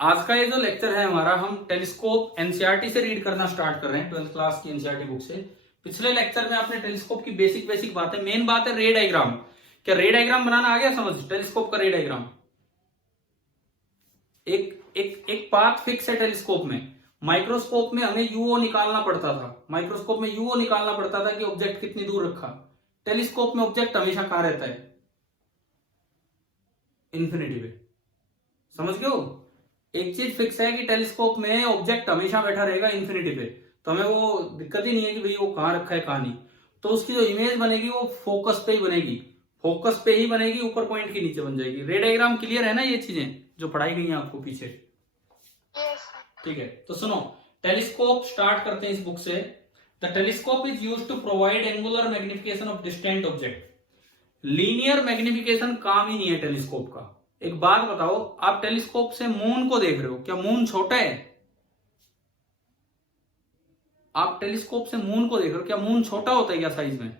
आज का ये जो लेक्चर है हमारा, हम टेलीस्कोप एनसीईआरटी से रीड करना स्टार्ट कर रहे हैं, 12th क्लास की एनसीईआरटी बुक से। पिछले लेक्चर में आपने टेलीस्कोप की बेसिक बेसिक बातें, मेन बात है रे डायग्राम। क्या रे डायग्राम बनाना आ गया समझ? टेलीस्कोप का रे डायग्राम, एक एक एक पाथ फिक्स है टेलीस्कोप में। माइक्रोस्कोप में हमें यूओ निकालना पड़ता था, माइक्रोस्कोप में यूओ निकालना पड़ता था कि ऑब्जेक्ट कितनी दूर रखा। टेलीस्कोप में ऑब्जेक्ट हमेशा कहां रहता है? इन्फिनिटी पे। समझ गए हो? एक चीज फिक्स है कि टेलीस्कोप में ऑब्जेक्ट हमेशा बैठा रहेगा इन्फिनिटी पे, तो हमें वो दिक्कत ही नहीं है कि भाई वो कहां रखा है कहां नहीं। तो उसकी जो इमेज बनेगी वो फोकस पे ही बनेगी, फोकस पे ही बनेगी, ऊपर पॉइंट के नीचे बन जाएगी। रे डायग्राम क्लियर है ना? ये चीजें जो पढ़ाई गई हैं आपको पीछे, ठीक है? तो सुनो, टेलीस्कोप स्टार्ट करते हैं इस बुक से। The telescope is used to provide angular magnification of distant object. Linear magnification काम ही नहीं है टेलीस्कोप का। एक बात बताओ, आप टेलीस्कोप से मून को देख रहे हो, क्या मून छोटा है? आप टेलीस्कोप से मून को देख रहे हो, क्या मून छोटा होता है क्या साइज में?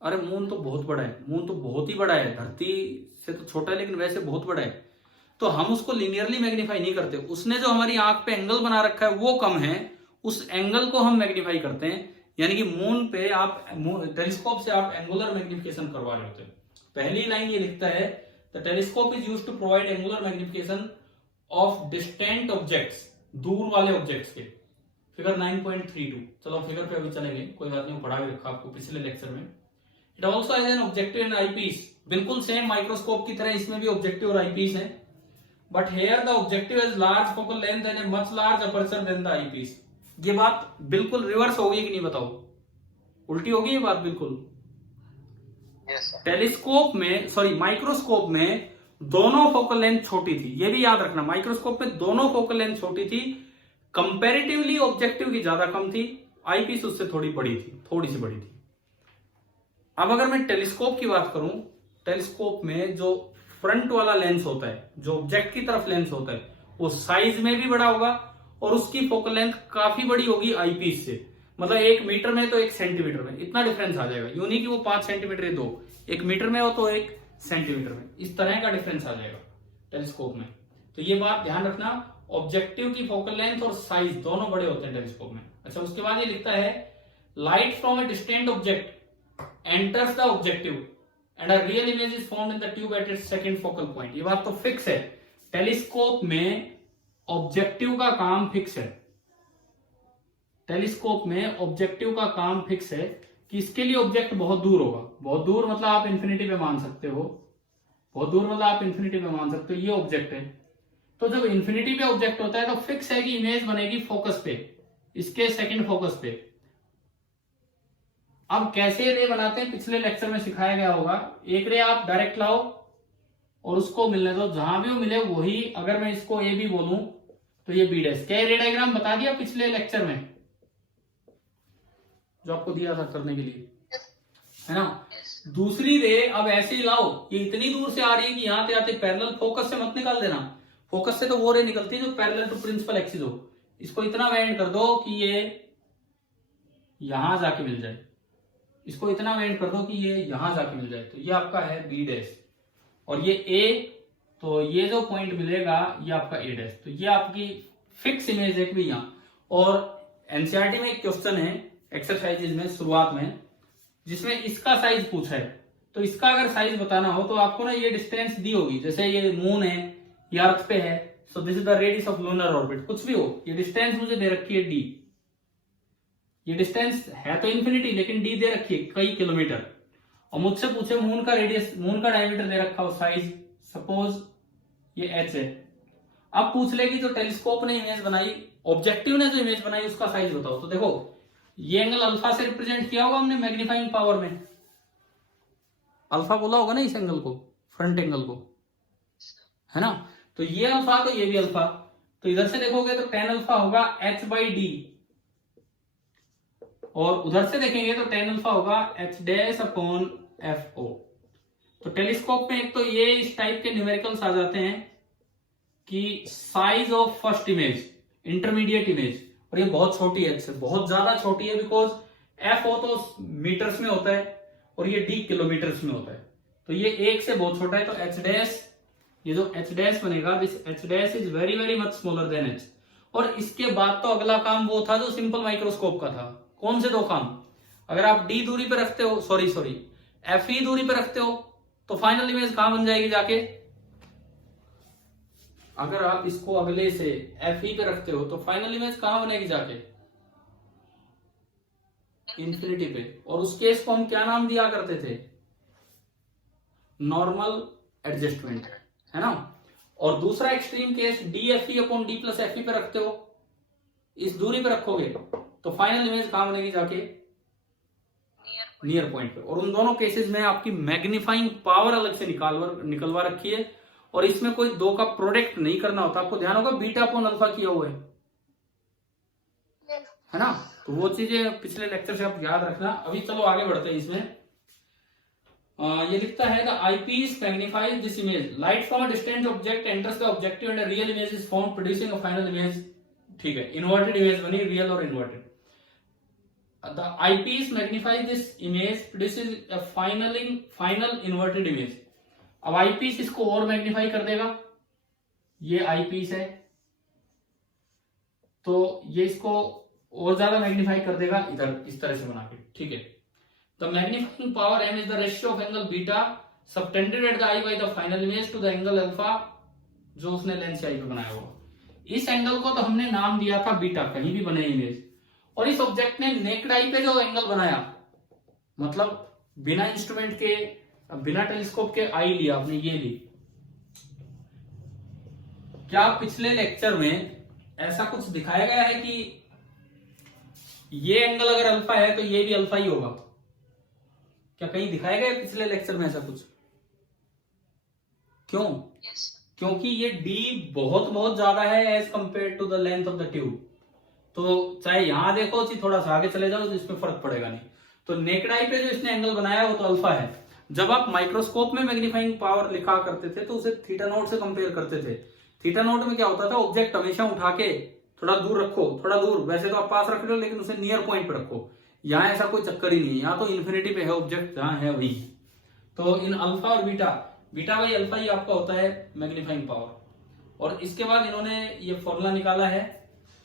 अरे मून तो बहुत बड़ा है, मून तो बहुत ही बड़ा है, धरती से तो छोटा है लेकिन वैसे बहुत बड़ा है। तो हम उसको लीनियरली मैग्नीफाई नहीं करते, उसने जो हमारी आंख पे एंगल बना रखा है वो कम है, उस एंगल को हम मैग्नीफाई करते हैं। यानी कि मून पे आप टेलीस्कोप से आप एंगुलर मैग्निफिकेशन करवा रहे होते हैं। पहली लाइन ये लिखता है, the telescope is used to provide angular magnification of distant objects, दूर वाले ऑब्जेक्ट्स के। फिगर 9.32। चलो फिगर पे अभी चलेंगे, कोई बात नहीं, पढ़ा भी रखा आपको पिछले लेक्चर में। It also has an objective and eyepiece. बिल्कुल सेम माइक्रोस्कोप की तरह इसमें भी ऑब्जेक्टिव और आईपीस है, but here the objective has large focal length and a much large aperture than the eyepiece. ये बात बिल्कुल रिवर्स होगी कि नहीं बताओ? उल्टी होगी ये बात बिल्कुल। टेलीस्कोप में, सॉरी माइक्रोस्कोप में दोनों फोकल लेंथ छोटी थी, ये भी याद रखना। माइक्रोस्कोप में दोनों फोकल लेंथ छोटी थी, कंपैरेटिवली ऑब्जेक्टिव की ज्यादा कम थी, आईपीस उससे थोड़ी बड़ी थी, थोड़ी सी बड़ी थी। अब अगर मैं टेलीस्कोप की बात करूं, टेलीस्कोप में जो फ्रंट वाला लेंस होता है, जो ऑब्जेक्ट की तरफ लेंस होता है, वो साइज में भी बड़ा होगा और उसकी फोकल लेंथ काफी बड़ी होगी आईपीस से। मतलब 1 मीटर में तो 1 सेंटीमीटर में, इतना डिफरेंस आ जाएगा। यूं नहीं कि वो 5 सेंटीमीटर है, 1 मीटर में हो तो 1 सेंटीमीटर में, इस तरह का डिफरेंस आ जाएगा टेलीस्कोप में। तो ये बात ध्यान रखना, ऑब्जेक्टिव की फोकल लेंथ और साइज दोनों बड़े होते हैं टेलीस्कोप में। अच्छा, उसके बाद ये लिखता है, light from a distant object enters the objective and a real image is formed in the tube at its second focal point। ये बात तो फिक्स है, टेलीस्कोप में ऑब्जेक्टिव का काम फिक्स है। टेलीस्कोप में ऑब्जेक्टिव का काम फिक्स है कि इसके लिए ऑब्जेक्ट बहुत दूर होगा। बहुत दूर मतलब आप इंफिनिटी पे मान सकते हो, बहुत दूर मतलब आप इंफिनिटी पे मान सकते हो। ये ऑब्जेक्ट है, तो जब इंफिनिटी पे ऑब्जेक्ट होता है तो फिक्स है कि इमेज बनेगी फोकस पे, इसके सेकंड फोकस पे। अब कैसे रे बनाते हैं पिछले लेक्चर में सिखाया गया होगा। एक रे आप डायरेक्ट लाओ और उसको मिलने दो, जहां भी वो मिले वही। अगर मैं इसको ए बी बोलूं तो ये बी डैश। क्या रे डायग्राम बता दिया पिछले लेक्चर में जो आपको दिया था करने के लिए, है ना? दूसरी रे अब ऐसे ही लाओ, ये इतनी दूर से आ रही है कि यहां पे आते पैरेलल, फोकस से मत निकाल देना। फोकस से तो वो रे निकलती है जो पैरेलल टू प्रिंसिपल एक्सिस हो। इसको इतना वेंड कर दो कि ये यहां जाके मिल जाए, इसको इतना वेंड कर दो कि ये यहां जाके मिल जाए, तो ये आपका है बी डैश। और ये ए, तो ये जो पॉइंट मिलेगा ये आपका ए डैश। तो ये आपकी फिक्स इमेज है कि यहां। और एनसीईआरटी में एक क्वेश्चन है एक्सरसाइजेज में शुरुआत में, जिसमें इसका साइज पूछा है। तो इसका अगर साइज बताना हो तो आपको ना ये डिस्टेंस दी होगी, जैसे ये मून है, ये अर्थ पे है, so this is the radius of lunar orbit. कुछ भी हो, ये डिस्टेंस मुझे दे रखी है डी। ये डिस्टेंस है तो इंफिनिटी, लेकिन डी दे रखी है कई किलोमीटर। और मुझसे पूछे मून का रेडियस, मून का डायमीटर दे रखा हो, साइज सपोज ये एच है। अब पूछ ले कि जो टेलीस्कोप ने इमेज बनाई, ऑब्जेक्टिव ने जो इमेज बनाई, उसका साइज बताओ। तो देखो, ये एंगल अल्फा से रिप्रेजेंट किया होगा हमने मैग्नीफाइंग पावर में, अल्फा बोला होगा ना इस एंगल को, फ्रंट एंगल को, है ना? तो ये अल्फा, तो ये भी अल्फा। तो इधर से देखोगे तो टेन अल्फा होगा एच बाई डी, और उधर से देखेंगे तो टेन अल्फा होगा h dash upon f o. तो टेलीस्कोप में एक तो ये इस टाइप के न्यूमेरिकल्स आ जाते हैं कि size of first image, intermediate image, और ये बहुत छोटी है, इससे बहुत ज्यादा छोटी है, बिकॉज एफ ओ तो मीटर्स में होता है और ये डी किलोमीटर्स में होता है। तो ये 1 से बहुत छोटा है, तो एच डैश ये जो एच डैश बनेगा, this H dash is very very much smaller than H. और इसके बाद तो अगला काम वो था जो सिंपल माइक्रोस्कोप का था। कौन से दो काम? अगर आप डी दूरी पे रखते हो, सॉरी एफ ई दूरी पे रखते हो, तो फाइनल इमेज कहां बन जाएगी जाके? अगर आप इसको अगले से एफ ई पे रखते हो तो फाइनल इमेज कहां बनेगी जाके? इंफिनिटी पे। और उस केस को हम क्या नाम दिया करते थे? नॉर्मल एडजस्टमेंट, है ना। और दूसरा extreme case D F E upon D plus f ई पे रखते हो, इस दूरी पे रखोगे तो फाइनल इमेज कहां बनेगी जाके? नियर पॉइंट पे। और उन दोनों केसेस में आपकी मैग्नीफाइंग पावर अलग से निकलवा रखी है, और इसमें कोई दो का प्रोडक्ट नहीं करना होता। आपको ध्यान होगा बीटा अपॉन अल्फा किया हुआ है ना। तो वो चीजें पिछले लेक्चर से आप याद रखना। अभी चलो आगे बढ़ते हैं इसमें। ये लिखता है the eyepiece magnifies this image, light from a distant object enters the objective and a real image is formed producing a final image. ठीक है, इन्वर्टेड इमेज बनी, रियल और inverted. The eyepiece magnifies this image produces a final inverted image. अब eyepiece इसको और magnify कर देगा, ये आईपीस है तो ये इसको और ज्यादा मैग्नीफाई कर देगा इधर इस तरह से बना के। ठीक है, the magnifying power m is the ratio of angle beta subtended at the eye by the final image to the angle alpha जो उसने लेंस आई पे बनाया होगा। इस एंगल को तो हमने नाम दिया था बीटा, कहीं भी बने इमेज। और इस ऑब्जेक्ट ने नेक्ड आई पे जो एंगल बनाया, मतलब बिना इंस्ट्रूमेंट के, बिना टेलीस्कोप के आई लिया आपने, ये ली। क्या पिछले लेक्चर में ऐसा कुछ दिखाया गया है कि ये एंगल अगर अल्फा है तो ये भी अल्फा ही होगा? क्या कहीं दिखाया गया पिछले लेक्चर में ऐसा कुछ? क्यों? क्योंकि ये d बहुत बहुत ज्यादा है as compare to the length of the tube. तो चाहे यहां देखो चाहे थोड़ा सा आगे चले जाओ तो इसमें फर्क पड़ेगा नहीं। तो नेकेड आई पे जो इसने एंगल बनाया वो तो अल्फा है। जब आप माइक्रोस्कोप में मैग्नीफाइंग पावर लिखा करते थे तो उसे थीटा नोट से कंपेयर करते थे। थीटा नोट में क्या होता था, ऑब्जेक्ट हमेशा उठा के थोड़ा दूर रखो, थोड़ा दूर, वैसे तो आप पास रख रहे हो लेकिन उसे नियर पॉइंट पे रखो। यहाँ ऐसा कोई चक्कर ही नहीं है, यहाँ तो इन्फिनिटी पे है ऑब्जेक्ट, जहां है वही। तो इन अल्फा और बीटा, बीटा बाई अल्फा ही आपका होता है मैग्नीफाइंग पावर। और इसके बाद इन्होंने ये फॉर्मूला निकाला है,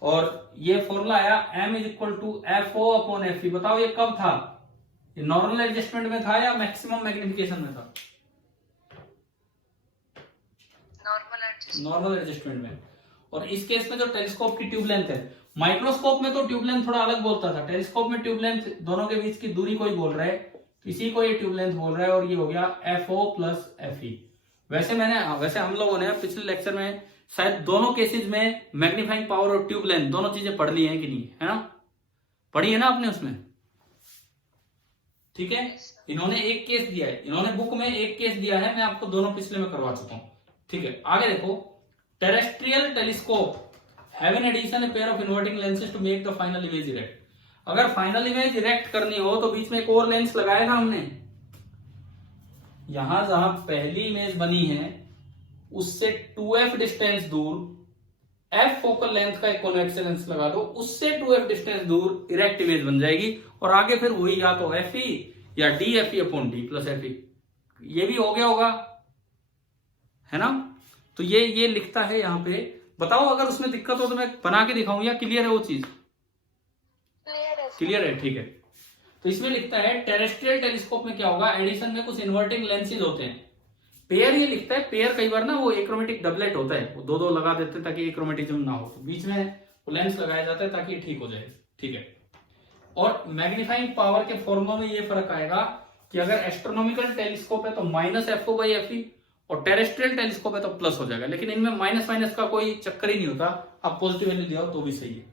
और ये फॉर्मूला आया m is equal to f o upon f e. बताओ ये कब था? ये नॉर्मल एडजस्टमेंट में था या मैक्सिमम मैग्निफिकेशन में था? नॉर्मल एडजस्टमेंट में। और इस केस में जो टेलीस्कोप की ट्यूब लेंथ है, माइक्रोस्कोप में तो ट्यूब लेंथ थोड़ा अलग बोलता था, टेलीस्कोप में ट्यूब लेंथ दोनों के बीच की दूरी कोई बोल रहा है, तो इसी को ये ट्यूब लेंथ बोल रहा है। और ये हो गया f o plus f e. वैसे हम लोगों ने पिछले लेक्चर में शायद दोनों केसेस में मैग्नीफाइंग पावर और ट्यूब लेंथ दोनों चीजें पढ़ ली हैं कि नहीं, है ना? पढ़ी है ना आपने उसमें? ठीक है, इन्होंने एक केस दिया है, इन्होंने बुक में एक केस दिया है, मैं आपको दोनों पिछले में करवा चुका हूं। ठीक है, आगे देखो। Terrestrial telescope have in addition a pair of inverting lenses to make the final image erect. अगर फाइनल इमेज इरेक्ट करनी हो तो बीच में एक और लेंस लगाया था हमने। यहां जहां पहली इमेज बनी है उससे 2f डिस्टेंस दूर f फोकल लेंथ का एक कॉन्वेक्स लेंस लगा दो, उससे 2f डिस्टेंस दूर इरेक्ट इमेज बन जाएगी। और आगे फिर वही या तो fe या dfe upon d plus fe। ये भी हो गया होगा, है ना? तो ये लिखता है यहाँ पे। बताओ अगर उसमें दिक्कत हो तो मैं बना के दिखाऊं या क्लियर है वो चीज? क्लियर है, ठीक है। तो इसमें लिखता है टेरेस्ट्रियल टेलीस्कोप में क्या होगा, एडिशन में कुछ इन्वर्टिंग लेंसेज होते हैं। पेयर ये लिखता है, पेयर कई बार ना वो एक्रोमेटिक डबलेट होता है, वो दो लगा देते हैं ताकि एक्रोमेटिज्म ना हो, तो बीच में वो लेंस लगाया जाता है ताकि ठीक हो जाए। ठीक है, और मैग्नीफाइंग पावर के फॉर्मूला में ये फर्क आएगा कि अगर एस्ट्रोनॉमिकल टेलीस्कोप है तो minus f o by f e, और टेरेस्ट्रियल टेलीस्कोप है तो प्लस हो जाएगा। लेकिन इनमें माइनस माइनस का कोई चक्कर ही नहीं होता, आप पॉजिटिव वैल्यू दिया तो भी सही है।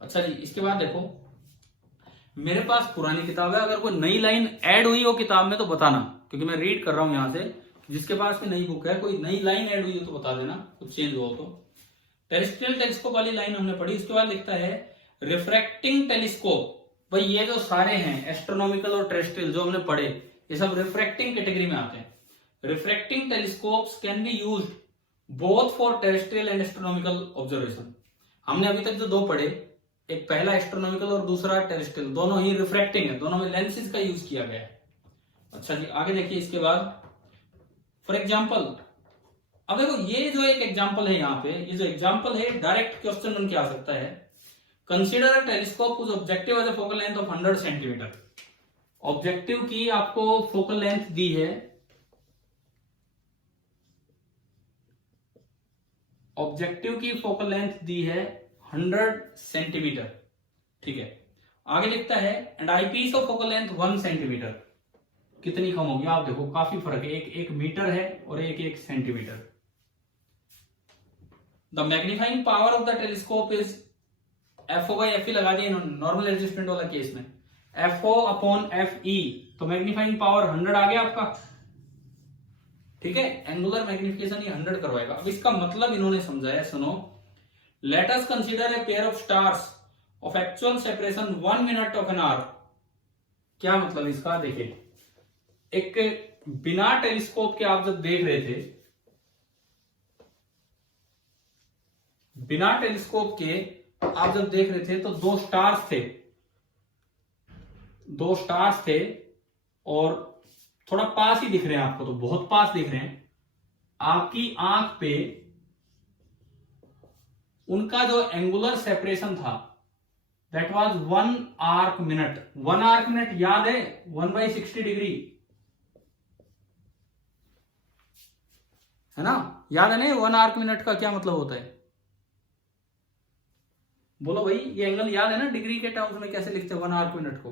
अच्छा जी, इसके बाद देखो, मेरे पास पुरानी किताब है, अगर कोई नई लाइन ऐड हुई हो किताब में तो बताना, क्योंकि मैं रीड कर रहा हूं यहां से। जिसके पास में नई बुक है, कोई नई लाइन ऐड हुई हो तो बता देना, कुछ चेंज हो तो। टेरेस्ट्रियल टेलीस्कोप वाली लाइन हमने पढ़ी। इसके बाद लिखता है रिफ्रैक्टिंग टेलीस्कोप। भाई ये जो सारे हैं एस्ट्रोनॉमिकल और टेरेस्ट्रियल जो हमने पढ़े, ये सब रिफ्रैक्टिंग कैटेगरी में आते हैं। Refracting telescopes can be used both for terrestrial and astronomical observation. हमने अभी तक जो दो पढ़े, एक पहला एस्ट्रोनॉमिकल और दूसरा टेरेस्ट्रियल, दोनों ही रिफ्रैक्टिंग है, दोनों में लेंसेज का यूज किया गया है। अच्छा जी, आगे देखिए। इसके बाद फॉर एग्जाम्पल अब देखो ये जो एक एग्जांपल है यहाँ पे, ये जो एग्जांपल है डायरेक्ट क्वेश्चन बन के आ सकता है। Consider a telescope whose objective has a focal length of 100 centimetre. Objective की आपको फोकल लेंथ दी है, ऑब्जेक्टिव की फोकल लेंथ दी है 100 सेंटीमीटर, ठीक है। आगे लिखता है and eyepiece of focal length 1 centimetre. कितनी कम होगी आप देखो, काफी फर्क है, एक मीटर है और एक centimetre. The magnifying power of the telescope is FO by f ई लगा दिया इन्होंने नॉर्मल एडजस्टमेंट वाला केस में, एफओ अपॉन एफ ई, तो मैग्नीफाइंग पावर 100 आ गया आपका, ठीक है। एंगुलर मैग्निफिकेशन ये 100 करवाएगा। अब इसका मतलब इन्होंने समझाया, सुनो, let us consider a pair of stars of actual separation 1 minute of an hour. क्या मतलब इसका, देखिए एक बिना टेलीस्कोप के आप जब देख रहे थे, बिना टेलीस्कोप के आप जब देख रहे थे तो दो स्टार्स थे और थोड़ा पास ही दिख रहे हैं आपको, तो बहुत पास दिख रहे हैं आपकी आंख पे। उनका जो एंगुलर सेपरेशन था that was 1 arc minute. 1 arc minute याद है, 1/60 डिग्री है ना, याद है ना 1 आर्क मिनट का क्या मतलब होता है? बोलो भाई, ये एंगल याद है ना, डिग्री के टर्म्स में कैसे लिखते हैं 1 आर्क मिनट को?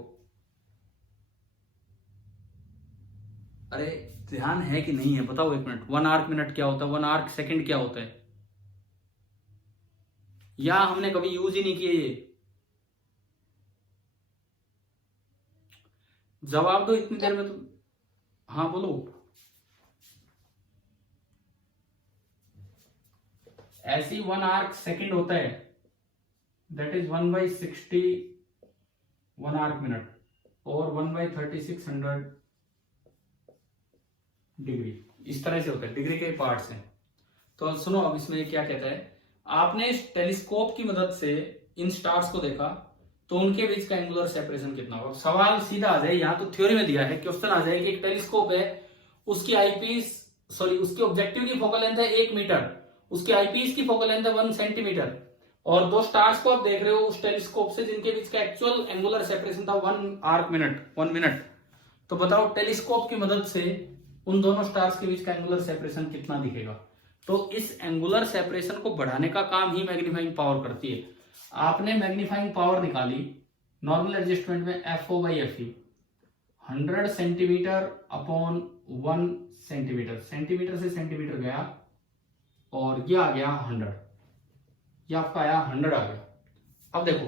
अरे ध्यान है कि नहीं है बताओ एक मिनट, 1 आर्क मिनट क्या होता है, 1 आर्क सेकंड क्या होता है? या हमने कभी यूज ही नहीं किए ये? जवाब दो इतनी देर में तो। हाँ बोलो। ऐसी 1 आर्क सेकंड होता है, दैट इज 1/60 1 आर्क मिनट और 1/3600 डिग्री, इस तरह से होता है, डिग्री के पार्ट्स हैं। तो सुनो अब इसमें क्या कहता है, आपने इस टेलीस्कोप की मदद से इन स्टार्स को देखा तो उनके बीच का एंगुलर सेपरेशन कितना होगा। सवाल सीधा आ जाए, यहां तो थ्योरी में दिया है, क्वेश्चन आ जाए कि एक टेलीस्कोप है, उसकी उसकी ऑब्जेक्टिव की फोकल लेंथ है 1 मीटर, उसकी आईपीस की फोकल लेंथ है 1 सेंटीमीटर, और दो स्टार्स को आप देख रहे हो उस टेलीस्कोप से जिनके बीच का एक्चुअल एंगुलर सेपरेशन था 1 मिनट। तो बताओ टेलीस्कोप की मदद से उन दोनों स्टार्स के बीच का एंगुलर सेपरेशन कितना दिखेगा? तो इस एंगुलर सेपरेशन को बढ़ाने का काम ही मैग्नीफाइंग पावर करती है। आपने मैग्नीफाइंग पावर निकाली नॉर्मल एडजस्टमेंट में FO by f E, 100 centimetre upon 1 centimetre, centimetre से सेंटीमीटर गया और ये आ गया 100, ये आपका आया 100 आ गया। अब देखो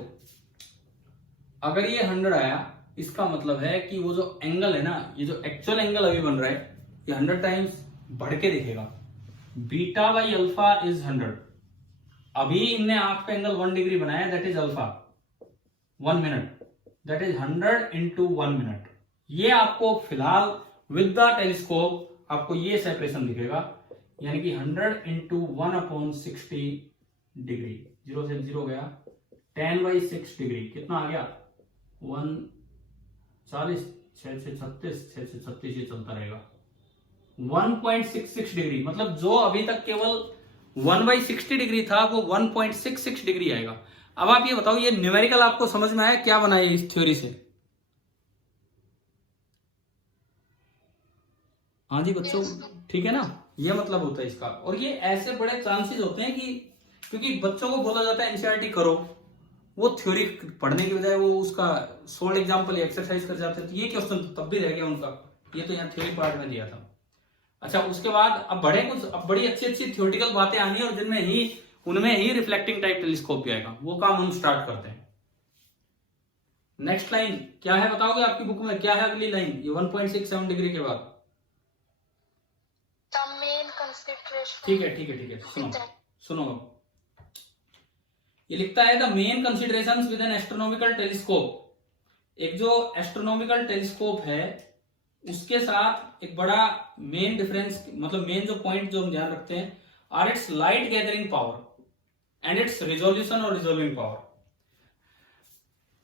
अगर ये 100 आया, इसका मतलब है कि वो जो एंगल है ना, ये जो एक्चुअल एंगल अभी बन रहा है ये 100 टाइम्स बढ़ के दिखेगा। Beta by alpha is 100। अभी इनने आंख पे एंगल 1 डिग्री बनाया, that is alpha 1 minute, that is 100 into 1 minute. ये आपको फिलहाल विद द टेलीस्कोप आपको ये सेपरेशन दिखेगा, यानी कि 100 इंटू 1/60 डिग्री, 0 से 0 गया, 10/6 डिग्री, कितना आ गया 140, 6 से 36, 6 से 36 ये चलता रहेगा, 1.66 डिग्री। मतलब जो अभी तक केवल 1/60 डिग्री था वो 1.66 डिग्री आएगा। अब आप ये बताओ, ये न्यूमेरिकल आपको समझ में आया क्या बनाए इस थ्योरी से? हाँ जी बच्चों, ठीक है ना, ये मतलब होता है इसका। और ये ऐसे बड़े चांसेस होते हैं कि क्योंकि बच्चों को बोला जाता है एनसीईआरटी करो, वो थ्योरी पढ़ने की बजाय वो उसका सोल्ड एग्जांपल एक्सरसाइज कर जाते हैं, तो ये क्वेश्चन तब भी रह गया उनका, ये तो यहाँ थ्योरी पार्ट में दिया था। अच्छा उसके बाद अब बड़ी अच्छी अच्छी थ्योरेटिकल बातें आनी है और उनमें ही रिफ्लेक्टिंग टाइप टेलीस्कोप भी आएगा, वो काम हम स्टार्ट करते हैं। नेक्स्ट लाइन क्या है बताओगे? आपकी बुक में क्या है अगली लाइन, ये 1.67 डिग्री के बाद? ठीक है, सुनो ये लिखता है the main considerations with an astronomical telescope. एक जो एस्ट्रोनॉमिकल टेलीस्कोप है उसके साथ एक बड़ा मेन डिफरेंस, मतलब मेन जो पॉइंट जो हम ध्यान रखते हैं, are its light gathering power and its resolution और रिजोल्विंग पावर।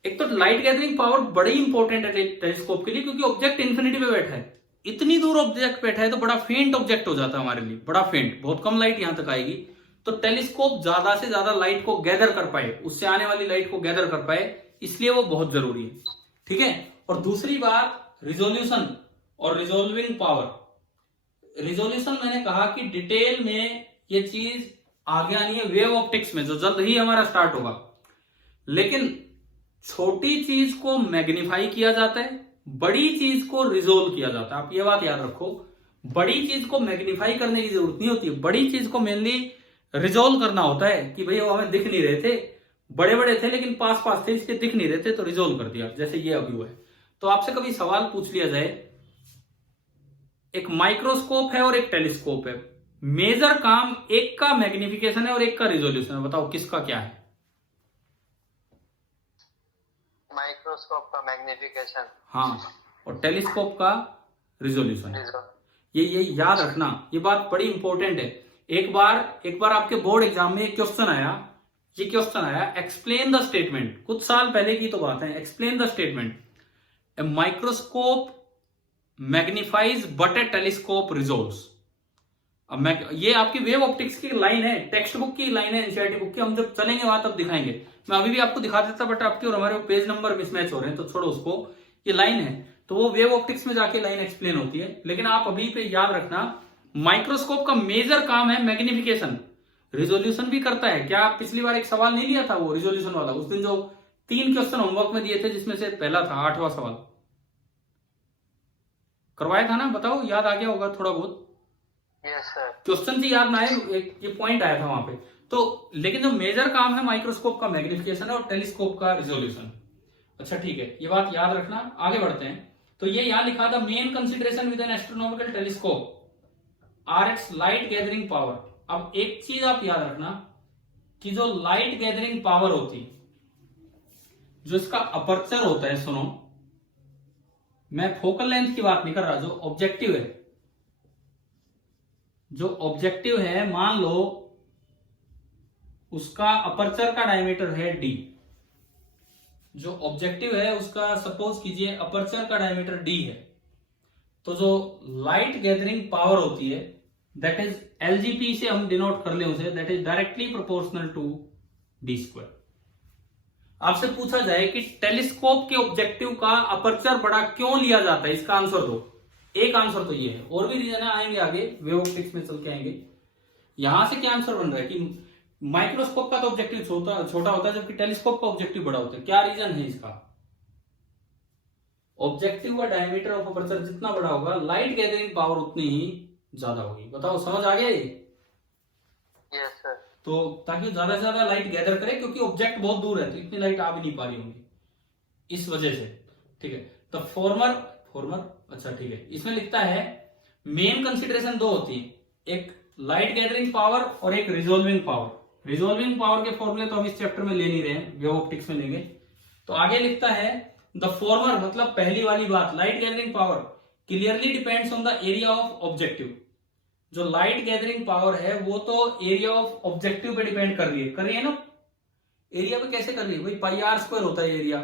एक तो लाइट गैदरिंग पावर बड़ी इंपॉर्टेंट है टेलीस्कोप के लिए, क्योंकि ऑब्जेक्ट इंफिनिटी पे बैठा है, इतनी दूर ऑब्जेक्ट बैठा है तो बड़ा फेंट ऑब्जेक्ट हो जाता है हमारे लिए, बड़ा फेंट, बहुत कम लाइट यहां तक आएगी। तो टेलीस्कोप ज्यादा से ज्यादा लाइट को गैदर कर पाए, उससे आने वाली लाइट को गैदर कर पाए, इसलिए वो बहुत जरूरी है। ठीक है। और दूसरी बात रिजोल्यूशन और रिजोल्विंग पावर। रिजोल्यूशन मैंने कहा कि डिटेल में ये चीज आगे आनी है वेव ऑप्टिक्स में, जो जल्द ही हमारा स्टार्ट होगा। लेकिन छोटी चीज को मैग्नीफाई किया जाता है, बड़ी चीज को रिजोल्व किया जाता है। आप ये बात याद रखो, बड़ी चीज को मैग्नीफाई करने की जरूरत नहीं होती है, बड़ी चीज को मेनली रिजोल्व करना होता है कि भाई वो हमें दिख नहीं रहे थे, बड़े बड़े थे लेकिन पास पास थे, इसके दिख नहीं रहे थे तो रिजोल्व कर दिया, जैसे ये अभी हुआ है। तो आपसे कभी सवाल पूछ लिया जाए, एक माइक्रोस्कोप है और एक टेलीस्कोप है, मेजर काम एक का मैग्निफिकेशन है और एक का रिजोल्यूशन है, बताओ किसका क्या है? माइक्रोस्कोप का मैग्निफिकेशन। हाँ, और टेलीस्कोप का रिजोल्यूशन। ये याद रखना, ये बात बड़ी इंपॉर्टेंट है। एक बार आपके बोर्ड एग्जाम में क्वेश्चन आया, एक्सप्लेन द स्टेटमेंट, कुछ साल पहले की तो बात है, explain the statement, a microscope magnifies but a telescope resolves. अब ये आपकी वेव ऑप्टिक्स की लाइन है, टेक्स्ट बुक की लाइन है, एनसीईआरटी बुक की, हम जब चलेंगे वहां तब दिखाएंगे। मैं अभी भी आपको दिखा देता, बट आपके और हमारे पेज नंबर मिसमैच हो रहे हैं तो छोड़ो उसको। ये लाइन है तो वो वेव ऑप्टिक्स में जाके लाइन एक्सप्लेन होती है। लेकिन आप अभी पे याद रखना, माइक्रोस्कोप का मेजर काम है मैग्निफिकेशन, रिजोल्यूशन भी करता है। क्या पिछली बार एक सवाल नहीं लिया था वो रिजोल्यूशन वाला, उस दिन जो 3 क्वेश्चन होमवर्क में दिए थे जिसमें से पहला था 8वां सवाल करवाया था ना, बताओ याद आ गया होगा थोड़ा बहुत? क्वेश्चन से याद ना आए, एक ये पॉइंट आया था वहां पे। तो लेकिन जो मेजर काम है माइक्रोस्कोप का मैग्निफिकेशन है और टेलीस्कोप का रिजोल्यूशन। अच्छा ठीक है, ये बात याद रखना। आगे बढ़ते हैं। तो ये यहां लिखा था, main consideration with an astronomical telescope are its light gathering power. अब एक चीज आप याद रखना कि जो लाइट गैदरिंग पावर होती, जो इसका अपर्चर होता है, सुनो मैं फोकल लेंथ की बात नहीं कर रहा, जो ऑब्जेक्टिव है, जो ऑब्जेक्टिव है मान लो उसका अपर्चर का डायमीटर है d, जो ऑब्जेक्टिव है उसका सपोज कीजिए अपर्चर का डायमीटर d है, तो जो लाइट गैदरिंग पावर होती है दैट इज LGP से हम डिनोट कर ले उसे, that is directly proportional to d²। आपसे पूछा जाए कि टेलीस्कोप के ऑब्जेक्टिव का अपर्चर बड़ा क्यों लिया जाता है, इसका आंसर दो। एक आंसर तो ये है, और भी रीजन आएंगे आगे, वेव ऑप्टिक्स में चल के आएंगे। यहां से क्या आंसर बन रहा है कि माइक्रोस्कोप का तो ऑब्जेक्टिव छोटा होता है जबकि टेलीस्कोप का ऑब्जेक्टिव बड़ा होता है। क्या रीजन है इसका? ऑब्जेक्टिव का डायमीटर ऑफ अपर्चर जितना बड़ा होगा, लाइट गैदरिंग पावर उतनी ही ज्यादा होगी। बताओ समझ आ गया ये? Yes sir. तो ताकि ज्यादा से ज्यादा लाइट गैदर करे, क्योंकि ऑब्जेक्ट बहुत दूर है तो इतनी लाइट आ भी नहीं पा रही होगी इस वजह से। ठीक है, तो फॉर्मर अच्छा ठीक है, इसमें लिखता है मेन कंसिडरेशन 2 होती है, एक लाइट गैदरिंग पावर और एक रिजोल्विंग पावर। रिजोल्विंग पावर के फॉर्मूले तो हम इस चैप्टर में ले नहीं रहे हैं, वेव ऑप्टिक्स में लेंगे। तो आगे लिखता है द फॉर्मर, मतलब पहली वाली बात, light gathering power clearly depends on the area of objective. जो लाइट गैदरिंग पावर है वो तो एरिया ऑफ ऑब्जेक्टिव पे डिपेंड कर रही है ना। एरिया पे कैसे कर रही है भाई? पाई आर स्क्वायर होता है एरिया,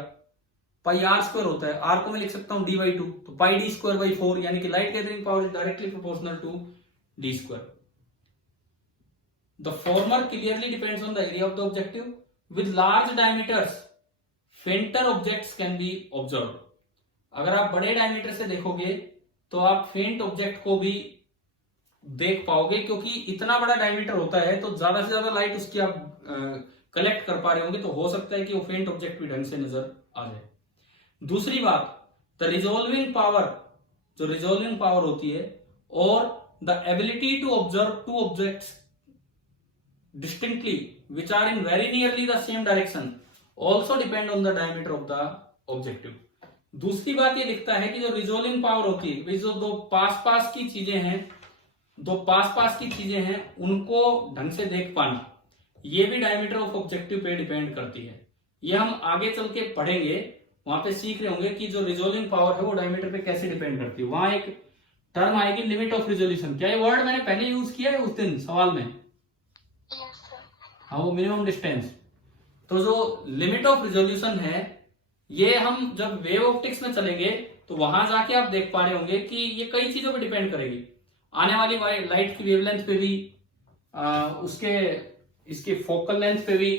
पाई आर स्क्वायर होता है, आर को मैं लिख सकता हूं d/2, तो पाई d²/4, यानी कि light gathering power is directly proportional to d²। The former clearly depends on the area of the objective. With large diameters fainter objects can be observe. अगर आप बड़े डायमीटर से देखोगे तो आप फेंट ऑब्जेक्ट को भी देख पाओगे, क्योंकि इतना बड़ा डायमीटर होता है तो ज्यादा से ज्यादा लाइट उसकी आप कलेक्ट कर पा रहे होंगे, तो हो सकता है कि वो फेंट ऑब्जेक्ट भी ढंग से नजर आ जाए। दूसरी बात, द रिजोल्विंग पावर, जो रिजोल्विंग पावर होती है, और the ability to observe 2 objects distinctly which are in very nearly the same direction also depend on the diameter of the objective. दूसरी बात ये लिखता है कि जो रिजोल्विंग पावर होती है, जो दो पास की चीजें हैं उनको ढंग से देख पाना, ये भी डायमीटर ऑफ ऑब्जेक्टिव पे डिपेंड करती है। ये हम आगे चल के पढ़ेंगे, वहां पे सीख रहे होंगे कि जो रिजोल्विंग पावर है वो डायमीटर पे कैसे डिपेंड करती है। वहां एक टर्म आएगी लिमिट ऑफ रिजोल्यूशन। क्या ये वर्ड मैंने पहले यूज किया है उस दिन सवाल में? हाँ, वो मिनिमम डिस्टेंस। तो जो लिमिट ऑफ रिजोल्यूशन है, ये हम जब वेव ऑप्टिक्स में चलेंगे तो वहां जाके आप देख पा रहे होंगे कि ये कई चीजों पे डिपेंड करेगी, आने वाली लाइट की वेवलेंथ पे भी, उसके इसके फोकल लेंथ पे भी।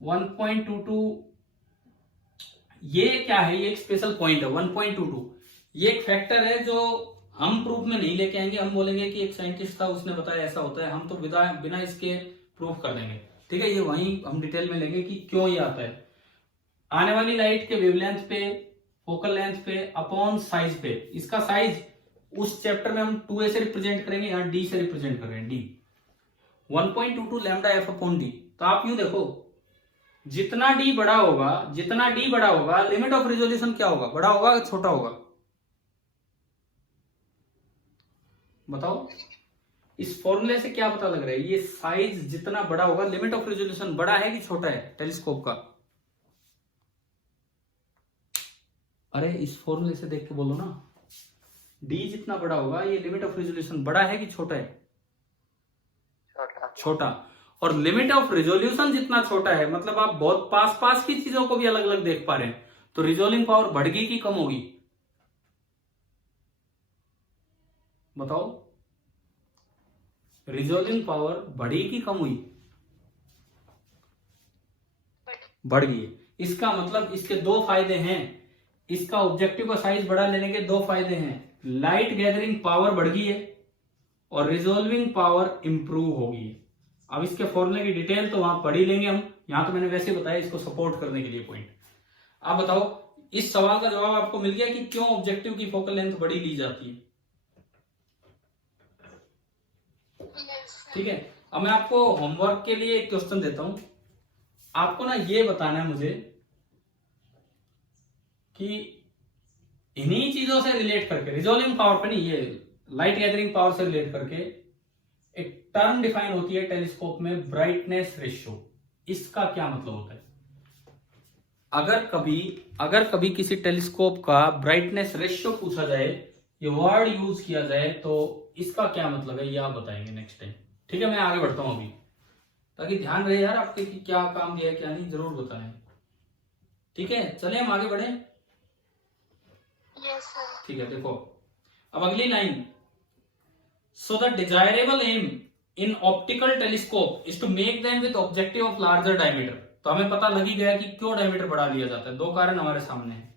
1.22 ये क्या है, ये एक स्पेशल पॉइंट है 1.22। ये एक फैक्टर है जो हम प्रूफ में नहीं लेके आएंगे, हम बोलेंगे कि एक साइंटिस्ट था उसने बताया ऐसा होता है, हम तो बिना इसके प्रूफ कर देंगे, ठीक है। ये वहीं हम डिटेल में लेंगे कि क्यों ये आता है। आने वाली लाइट के वेवलेंथ पे, फोकल लेंथ पे, अपॉन साइज पे। इसका साइज उस चैप्टर में हम 2a से रिप्रेजेंट करेंगे, यहां d से रिप्रेजेंट कर रहे हैं, d 1.22 lambda F upon D. तो आप यूं देखो, जितना d बड़ा होगा लिमिट ऑफ रिजोल्यूशन क्या होगा, बड़ा होगा कि छोटा होगा, बताओ। इस फॉर्मूले से क्या पता लग रहा है, ये साइज जितना बड़ा होगा लिमिट ऑफ रेजोल्यूशन बड़ा है कि छोटा है टेलीस्कोप का। अरे इस फॉर्मूले से देख के बोलो ना, डी जितना बड़ा होगा ये लिमिट ऑफ रेजोल्यूशन बड़ा है कि छोटा है, छोटा। और लिमिट ऑफ रेजोल्यूशन जितना छोटा है, मतलब आप बहुत पास पास की चीजों को भी अलग अलग देख पा रहे हैं, तो रिजोल्विंग पावर बढ़ेगी कि कम होगी, बताओ। रिजोल्विंग पावर बढ़ी कि कम हुई, बढ़ गई। इसका मतलब इसके दो फायदे हैं, इसका ऑब्जेक्टिव का साइज बड़ा लेने के दो फायदे हैं, लाइट गैदरिंग पावर बढ़ गई है और रिजोल्विंग पावर इंप्रूव होगी। अब इसके फॉर्मूले की डिटेल तो वहां पढ़ ही लेंगे हम, यहां तो मैंने वैसे बताया इसको सपोर्ट करने के लिए पॉइंट। आप बताओ, इस सवाल का जवाब आपको मिल गया कि क्यों ऑब्जेक्टिव की फोकल लेंथ बड़ी ली जाती है, ठीक है। अब मैं आपको होमवर्क के लिए एक क्वेश्चन देता हूं, आपको ना ये बताना है मुझे कि इन्हीं चीजों से रिलेट करके, रिजोल्विंग पावर पे नहीं, ये लाइट गैदरिंग पावर से रिलेट करके एक टर्म डिफाइन होती है टेलीस्कोप में, ब्राइटनेस रेशियो। इसका क्या मतलब होता है? अगर कभी किसी टेलीस्कोप का ब्राइटनेस रेशियो पूछा जाए, ये वर्ड यूज किया जाए, तो इसका क्या मतलब है ये आप बताएंगे नेक्स्ट टाइम, ठीक है। मैं आगे बढ़ता हूं अभी, ताकि ध्यान रहे यार आपके कि क्या काम दिया है क्या नहीं, जरूर बताएं, ठीक है। चले हम आगे बढ़े, यस सर। ठीक है। देखो अब अगली line, so the desirable aim in optical telescope is to make them with objective of larger diameter. तो हमें पता लग ही गया कि क्यों डायमीटर बढ़ा लिया जाता है, दो कारण हमारे सामने हैं।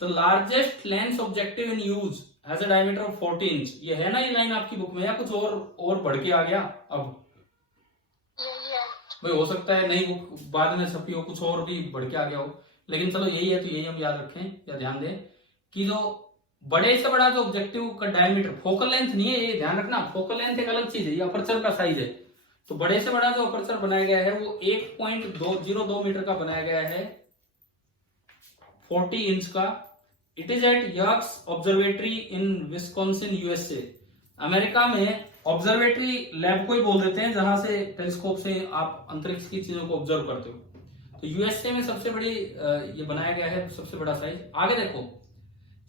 The largest lens objective in use has a diameter of 40 inch. ये है ना ये लाइन आपकी बुक में, या कुछ और बढ़ के आ गया? अब भाई हो सकता है नई बुक बाद में छपी हो, कुछ और भी बढ़ के आ गया हो, लेकिन चलो यही है तो यही हम याद रखें या ध्यान दें कि जो बड़े से बड़ा जो ऑब्जेक्टिव का डायमीटर, फोकल लेंथ नहीं है, ये ध्यान रखना, फोकल लेंथ एक अलग चीज है, ये अपर्चर का साइज है। तो बड़े से बड़ा जो अपर्चर बनाया गया है वो 1.202 मीटर का बनाया गया है, 40 इंच का। It is at Yerkes observatory in Wisconsin USA. America में ऑब्जर्वेटरी लैब को ही बोल देते हैं जहां से टेलीस्कोप से आप अंतरिक्ष की चीजों को ऑब्जर्व करते हो। तो यूएसए में सबसे बड़ी ये बनाया गया है, सबसे बड़ा साइज। आगे देखो,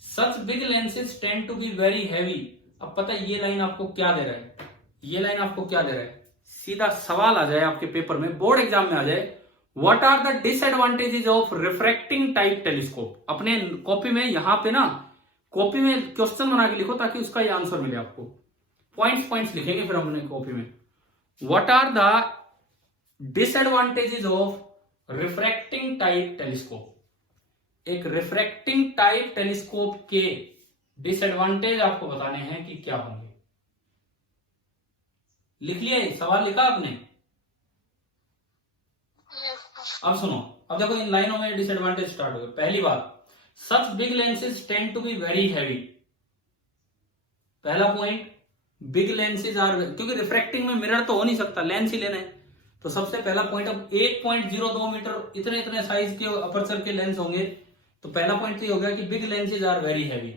such big lenses tend to be very heavy. अब पता है ये लाइन आपको क्या दे रहा है, ये लाइन आपको क्या दे रहा है, सीधा सवाल आ जाए आपके पेपर में, बोर्ड एग्जाम में आ जाए, what are the disadvantages of refracting type telescope. अपने कॉपी में यहां पे ना, कॉपी में क्वेश्चन बना के लिखो ताकि उसका ये आंसर मिले आपको। पॉइंट्स लिखेंगे फिर हमने कॉपी में। What are the disadvantages of refracting type telescope. एक रिफ्रैक्टिंग टाइप टेलीस्कोप के डिसएडवांटेज आपको बताने हैं कि क्या होंगे। लिख लिया, सवाल लिखा आपने? अब सुनो, अब देखो इन लाइनों में डिसएडवांटेज स्टार्ट हो गए। पहली बात, such big lenses tend to be very heavy. पहला पॉइंट, बिग लेंसेज आर, क्योंकि रिफ्रैक्टिंग में मिरर तो हो नहीं सकता, लेंस ही लेना है, तो सबसे पहला पॉइंट, अब 1.02 मीटर इतने साइज के अपर्चर के लेंस होंगे, तो पहला पॉइंट ये हो गया कि big lenses are very heavy,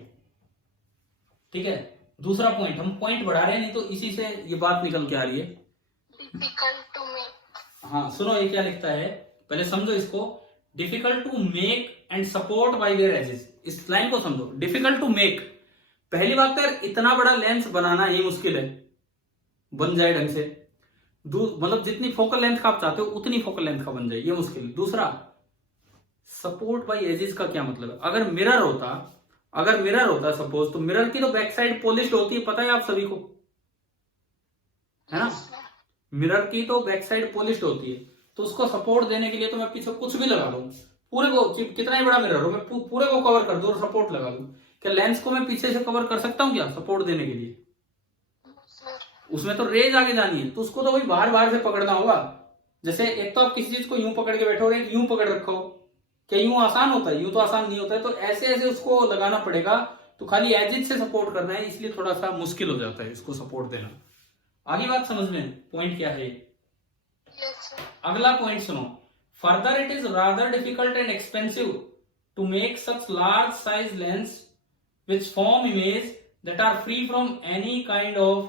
ठीक है। दूसरा पॉइंट, हम पॉइंट बढ़ा रहे हैं नहीं तो इसी से ये बात निकल के आ रही है, डिफिकल्ट टू मेक। हाँ सुनो ये क्या लिखता है, पहले समझो इसको, difficult to make and support by their edges. इस लाइन को समझो, डिफिकल्ट टू मेक, पहली बात तो यार इतना बड़ा लेंस बनाना ही मुश्किल है, बन जाए ढंग से, मतलब जितनी फोकल लेंथ का आप चाहते हो उतनी फोकल लेंथ का बन जाए, ये मुश्किल है। दूसरा, सपोर्ट बाय एजेस का क्या मतलब है? अगर मिरर होता सपोज, तो मिरर की तो बैक साइड पॉलिश्ड होती है, पता है आप सभी को, है ना? मिरर की तो बैक साइड पॉलिश्ड होती है, तो उसको सपोर्ट देने के लिए तो मैं पीछे कुछ भी लगा दूं, पूरे को, कितना ही बड़ा मिरर हो, मैं पूरे को कवर कर दूं और सपोर्ट लगा दूं, क्या लेंस को मैं पीछे से कवर कर सकता हूं क्या सपोर्ट देने के लिए? उसमें तो रेज आगे जानी है, तो उसको तो वही बाहर से पकड़ना होगा। जैसे एक तो आप किसी चीज को यूं पकड़ के बैठो और एक यूं पकड़ रखो, क्या यूं आसान होता है? यूं तो आसान नहीं होता है, तो ऐसे ऐसे उसको लगाना पड़ेगा। तो खाली एजिज से सपोर्ट करना है, इसलिए थोड़ा सा मुश्किल हो जाता है इसको सपोर्ट देना। आगे बात समझ में, पॉइंट क्या है? अगला पॉइंट सुनो, further it is rather difficult and expensive to make such large size lens which form image that are free from any kind of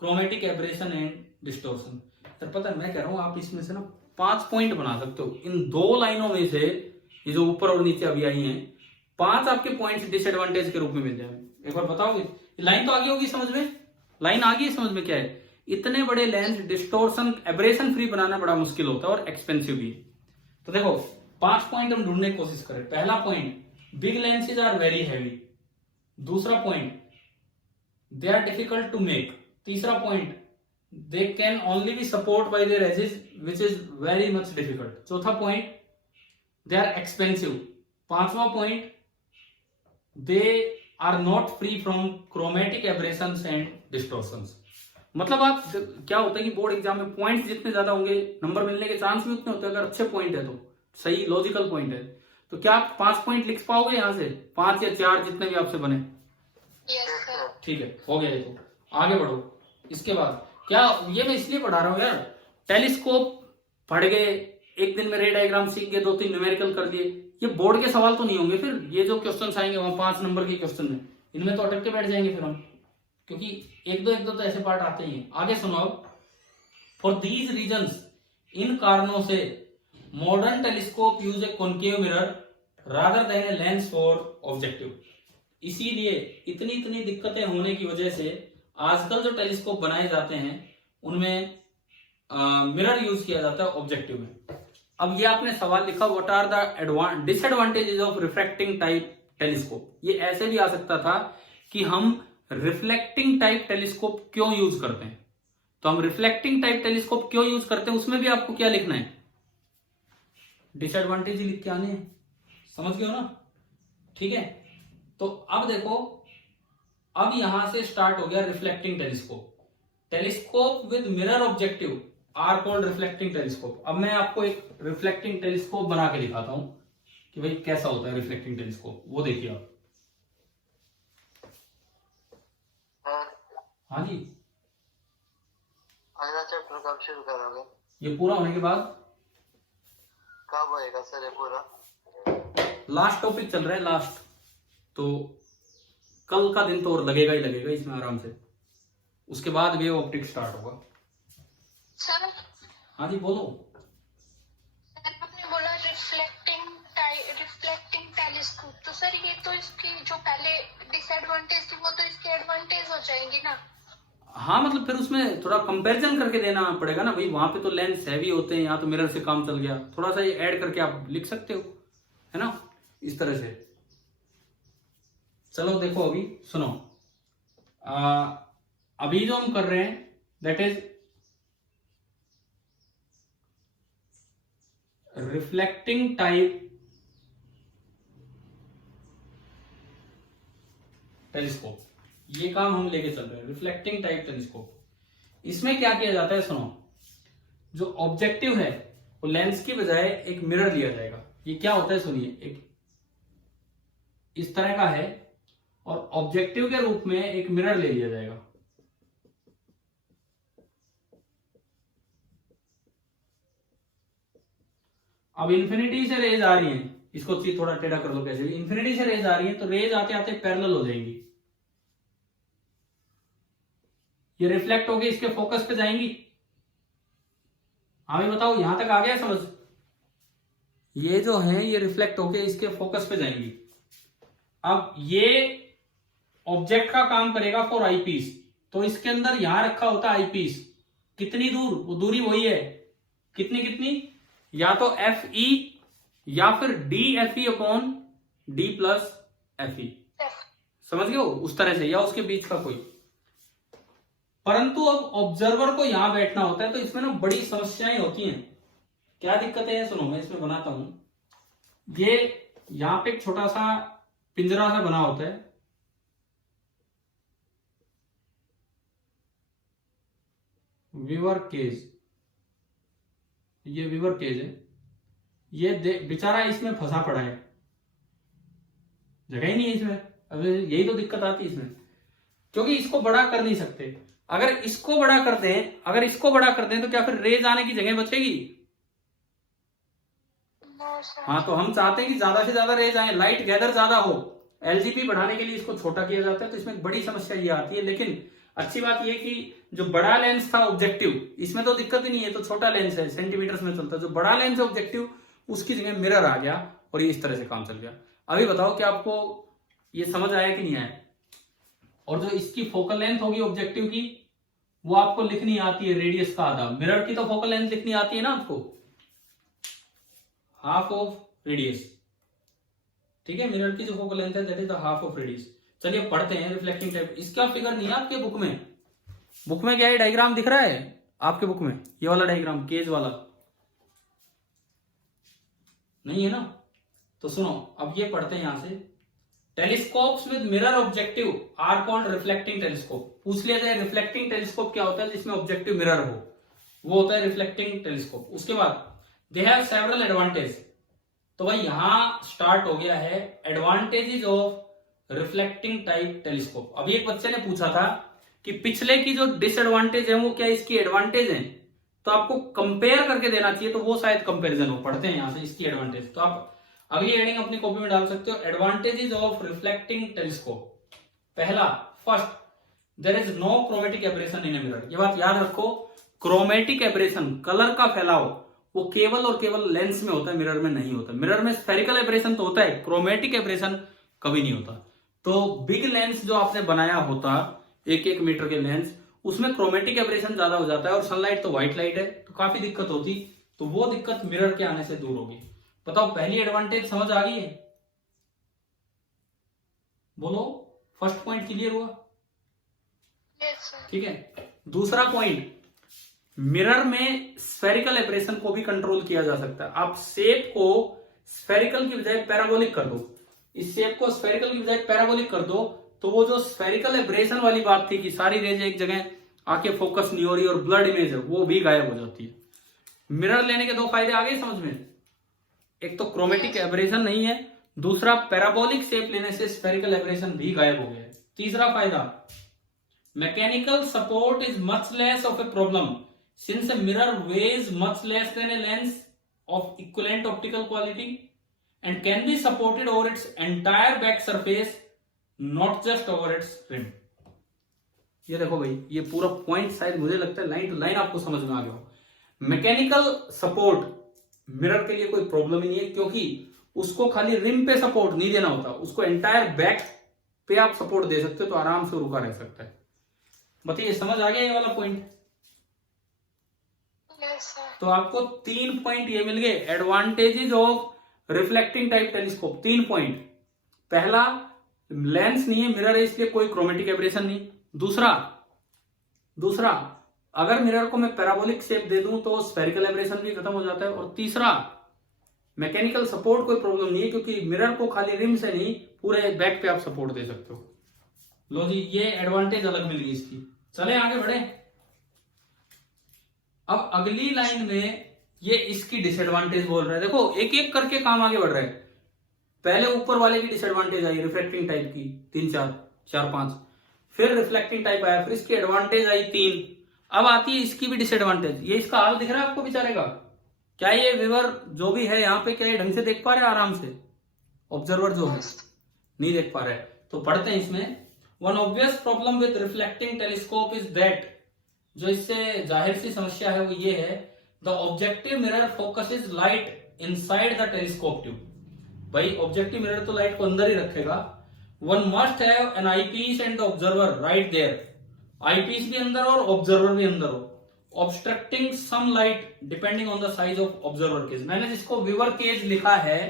chromatic aberration and distortion। तो पता है, मैं कह रहा हूं आप इसमें से ना 5 पॉइंट बना सकते हो इन 2 लाइनों में से, ये जो ऊपर और नीचे अभी आई हैं, 5 आपके पॉइंट्स डिसएडवांटेज के रूप में मिल जाएंगे। एक बार बताओगे? लाइन तो आगे होगी समझ में, लाइन आगे समझ में क्या है? इतने बड़े लेंस डिस्टोर्शन एब्रेशन फ्री बनाना बड़ा मुश्किल होता है और एक्सपेंसिव भी। तो देखो 5 पॉइंट हम ढूंढने की कोशिश करें। पहला point, big lenses are very heavy. दूसरा point, they are difficult to make. तीसरा point, they can only be support by their edges which is very much difficult. चौथा पॉइंट, दे आर एक्सपेंसिव। पांचवा point, they are not free from chromatic aberrations and distortions. मतलब आप, क्या होता है कि board exam में पॉइंट्स जितने ज्यादा होंगे, नंबर मिलने के चांस भी उतने होते हैं। अगर अच्छे पॉइंट है तो, सही लॉजिकल पॉइंट है, तो क्या आप 5 पॉइंट लिख पाओगे यहां से? 5 या 4 जितने भी आपसे बने। ठीक है, हो गया ये तो। आगे बढ़ो। इसके बाद क्या, ये मैं इसलिए पढ़ा रहा हूं यार, टेलीस्कोप पढ़ गए, एक दिन में रे डायग्राम सीख गए, 2-3 न्यूमेरिकल कर दिए, ये बोर्ड के सवाल तो नहीं होंगे फिर। ये जो क्वेश्चन आएंगे वहां 5 नंबर के क्वेश्चन में, इनमें तो अटक के बैठ जाएंगे फिर हम, क्योंकि एक दो तो ऐसे पार्ट आते ही हैं। आगे सुनो अब, फॉर दीज रीजंस, इन कारणों से modern telescope use A concave mirror rather than a lens for objective. इसीलिए इतनी दिक्कतें होने की वजह से आजकल जो टेलीस्कोप बनाए जाते हैं उनमें मिरर यूज किया जाता है ऑब्जेक्टिव में। अब ये आपने सवाल लिखा, what are the disadvantages of reflecting type telescope. ये ऐसे भी आ सकता था कि हम रिफ्लेक्टिंग टाइप टेलीस्कोप क्यों यूज करते हैं। तो हम रिफ्लेक्टिंग टाइप टेलीस्कोप क्यों यूज करते हैं, उसमें भी आपको क्या लिखना है? डिसएडवांटेज ही लिख के आने हैं। समझ गए हो ना? ठीक है, तो अब देखो, अब यहां से स्टार्ट हो गया reflecting telescope. Telescope with mirror objective are called reflecting telescope. अब मैं आपको एक रिफ्लेक्टिंग टेलीस्कोप बना के दिखाता हूं कि भाई कैसा होता है रिफ्लेक्टिंग टेलीस्कोप, वो देखिए आप। हाँ जी, अगला चैप्टर कब शुरू करोगे? ये पूरा होने के बाद। कब होएगा सर ये पूरा? लास्ट टॉपिक चल रहा है, लास्ट, तो कल का दिन तो और लगेगा ही लगेगा इसमें आराम से। उसके बाद वेव ऑप्टिक स्टार्ट होगा। सर, हाँ जी बोलो। सर आपने बोला रिफ्लेक्टिंग टेलीस्कोप, तो सर ये तो इसकी जो पहले डिसएडवांटेज थी वो तो इसके एडवांटेज हो जाएंगे ना? हाँ, मतलब फिर उसमें थोड़ा कंपैरिजन करके देना पड़ेगा ना भाई, वहां पे तो लेंस हैवी होते हैं, यहाँ तो मिरर से काम चल गया, थोड़ा सा ये ऐड करके आप लिख सकते हो, है ना, इस तरह से। चलो देखो, अभी सुनो, अभी जो हम कर रहे हैं that is reflecting type telescope. ये काम हम लेके चल रहे हैं, रिफ्लेक्टिंग टाइप टेलीस्कोप। इसमें क्या किया जाता है, सुनो, जो ऑब्जेक्टिव है वो लेंस की बजाय एक मिरर लिया जाएगा। ये क्या होता है सुनिए, एक इस तरह का है और ऑब्जेक्टिव के रूप में एक मिरर ले लिया जाएगा। अब इन्फिनिटी से रेज आ रही है, इसको थोड़ा टेढ़ा कर लो कैसे भी, इन्फिनिटी से रेज आ रही है तो रेज आते आते पैरेलल हो जाएंगी, ये रिफ्लेक्ट होके इसके फोकस पे जाएंगी। हमें बताओ यहां तक आ गया समझ? ये जो है ये रिफ्लेक्ट होके इसके फोकस पे जाएंगी। अब ये ऑब्जेक्ट का काम करेगा फॉर आईपीस, तो इसके अंदर यहां रखा होता है आईपीस। कितनी दूर, वो दूरी वही है, कितनी, या तो एफ ई या फिर D F E upon D plus f ई, समझ गए हो, उस तरह से, या उसके बीच का कोई। परंतु अब ऑब्जर्वर को यहां बैठना होता है तो इसमें ना बड़ी समस्याएं होती हैं। क्या दिक्कतें हैं सुनो, मैं इसमें बनाता हूं। ये यहां पे एक छोटा सा पिंजरा सा बना होता है, वीवर केज, ये वीवर केज है। ये बेचारा इसमें फंसा पड़ा है, जगह ही नहीं है इसमें। अब यही तो दिक्कत आती है इसमें, क्योंकि इसको बड़ा कर नहीं सकते। अगर इसको बड़ा कर दें तो क्या फिर रेज आने की जगह बचेगी? हाँ, तो हम चाहते हैं कि ज्यादा से ज्यादा रेज आए, लाइट गैदर ज्यादा हो। एलजीपी बढ़ाने के लिए इसको छोटा किया जाता है, तो इसमें बड़ी समस्या ये आती है। लेकिन अच्छी बात ये कि जो बड़ा लेंस था ऑब्जेक्टिव, इसमें तो दिक्कत ही नहीं है, तो छोटा लेंस है, सेंटीमीटर्स में चलता है। जो बड़ा लेंस है ऑब्जेक्टिव, उसकी जगह मिरर आ गया और ये इस तरह से काम चल गया। अभी बताओ कि आपको ये समझ आया कि नहीं आया? और जो इसकी फोकल लेंथ होगी ऑब्जेक्टिव की, वो आपको लिखनी आती है रेडियस का आधा। मिरर की तो फोकल लेंथ लिखनी आती है ना आपको, हाफ ऑफ रेडियस। ठीक है, मिरर की जो फोकल लेंथ है that is the half of radius. चलिए पढ़ते हैं रिफ्लेक्टिंग टाइप। इसका फिगर नहीं है आपके बुक में। बुक में क्या है, डायग्राम दिख रहा है आपके बुक में? ये वाला डायग्राम, केज वाला नहीं है ना? तो सुनो, अब ये पढ़ते हैं यहां से। Telescopes with mirror objective are called reflecting telescope. पूछ लिया जाए रिफ्लेक्टिंग टेलीस्कोप क्या होता है, जिसमें ऑब्जेक्टिव मिरर हो, वो होता है रिफ्लेक्टिंग टेलीस्कोप। उसके बाद दे हैव सेवरल एडवांटेज। तो भाई यहां स्टार्ट हो गया है advantages of reflecting type telescope. अभी एक बच्चे ने पूछा था कि पिछले की जो डिसएडवांटेज है वो क्या इसकी एडवांटेज है, तो आपको कंपेयर करके देना चाहिए, तो वो शायद कंपैरिजन हो। पढ़ते हैं यहां से इसकी एडवांटेज। तो आप अगली हेडिंग अपनी कॉपी में डाल सकते हो, एडवांटेजेस ऑफ रिफ्लेक्टिंग टेलीस्कोप। पहला, first, there is no chromatic aberration in a mirror. ये बात याद रखो, क्रोमेटिक एब्रेशन, कलर का फैलाव, वो केवल और केवल लेंस में होता है, मिरर में नहीं होता। मिरर में स्फेरिकल एब्रेशन तो होता है, क्रोमेटिक एब्रेशन कभी नहीं होता। तो बिग लेंस जो आपने बनाया होता, 1-1 मीटर के लेंस, उसमें क्रोमेटिक एब्रेशन ज्यादा हो जाता है, और सनलाइट तो व्हाइट लाइट है, तो काफी दिक्कत होती। तो वो दिक्कत मिरर के आने से दूर होगी। बताओ, पहली एडवांटेज समझ आ गई है? बोलो, फर्स्ट पॉइंट क्लियर हुआ? ठीक है। दूसरा पॉइंट, मिरर में स्फेरिकल एब्रेशन को भी कंट्रोल किया जा सकता है। आप शेप को स्फेरिकल की बजाय पैराबोलिक कर दो, इस शेप को स्फेरिकल की बजाय पैराबोलिक कर दो, तो वो जो स्फेरिकल एब्रेशन वाली बात थी कि सारी रेज एक जगह आके फोकस नहीं हो रही और ब्लड इमेज है, वो भी गायब हो जाती है। मिरर लेने के 2 फायदे आ गए समझ में? एक तो क्रोमेटिक एब्रेशन नहीं है, दूसरा पैराबोलिक शेप लेने से स्फेरिकल एब्रेशन भी गायब हो गया है। तीसरा फायदा, mechanical support is much less of a problem since a mirror weighs much less than a lens of equivalent optical quality and can be supported over its entire back surface, not just over its rim। ये देखो भाई, ये पूरा point शायद मुझे लगता है line to line आपको समझ में आ गया हो। मैकेनिकल सपोर्ट मिरर के लिए कोई प्रॉब्लम ही नहीं है, क्योंकि उसको खाली रिम पे सपोर्ट नहीं देना होता, उसको एंटायर बैक पे आप सपोर्ट दे सकते हो, तो आराम से रुका रह सकता है। बताइए, समझ आ गया ये वाला पॉइंट? तो आपको 3 पॉइंट ये मिल गए, advantages of reflecting type telescope. 3 point. पहला, लेंस नहीं है, मिरर है, इसलिए कोई क्रोमेटिक एब्रेशन नहीं। दूसरा, अगर मिरर को मैं पैराबोलिक शेप दे दूं तो स्फेरिकल एब्रेशन भी खत्म हो जाता है। और तीसरा, मैकेनिकल सपोर्ट कोई प्रॉब्लम नहीं है, क्योंकि मिरर को खाली रिम से नहीं, पूरे बैक पे आप सपोर्ट दे सकते हो। लो जी, ये एडवांटेज अलग मिल गई इसकी। चले आगे बढ़े। अब अगली लाइन में ये इसकी डिसएडवांटेज बोल रहा है। देखो, एक एक करके काम आगे बढ़ रहा है। पहले ऊपर वाले की डिसएडवांटेज आई रिफ्लेक्टिंग टाइप की, 3-4-5, फिर रिफ्लेक्टिंग टाइप आया, फिर इसकी एडवांटेज आई 3। अब आती है इसकी भी डिसएडवांटेज। ये इसका हाल दिख रहा है आपको बेचारे का? क्या ये व्यूअर जो भी है यहाँ पे, क्या ये ढंग से देख पा रहे हैं आराम से? ऑब्जर्वर जो है नहीं देख पा रहे। तो पढ़ते हैं इसमें। One obvious problem with reflecting telescope is that, जो इससे जाहिर सी समस्या है वो ये है, the objective mirror focuses light inside the telescope tube. भाई ऑब्जेक्टिव मिरर तो लाइट को अंदर ही रखेगा। One must have an eyepiece and the observer right there. Eyepiece भी अंदर और ऑब्जर्वर भी अंदर हो। Obstructing some light depending on the size of observer cage. मैंने जिसको व्यूअर केज लिखा है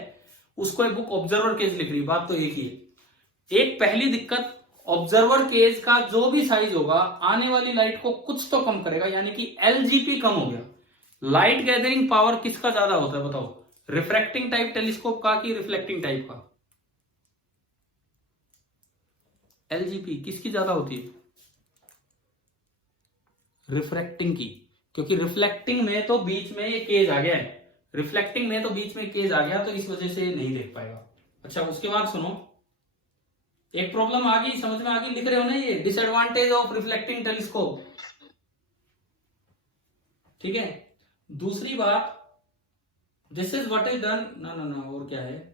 उसको एक बुक ऑब्जर्वर केज लिख रही, बात तो एक ही है। एक पहली दिक्कत, ऑब्जर्वर केज का जो भी साइज होगा आने वाली लाइट को कुछ तो कम करेगा, यानी कि एलजीपी कम हो गया। लाइट गैदरिंग पावर किसका ज्यादा होता है बताओ, रिफ्रैक्टिंग टाइप टेलीस्कोप का कि रिफ्लेक्टिंग टाइप का? एलजीपी किसकी ज्यादा होती है? रिफ्रैक्टिंग की, क्योंकि रिफ्लेक्टिंग में तो बीच में ये केज आ गया है, रिफ्लेक्टिंग में तो बीच में केज आ गया, तो इस वजह से नहीं देख पाएगा। अच्छा उसके बाद सुनो, एक प्रॉब्लम आ गई, समझ में आ गई, लिख रहे हो ना ये, डिसएडवांटेज ऑफ रिफ्लेक्टिंग टेलीस्कोप, ठीक है। दूसरी बात, this is what is done, ना और क्या है,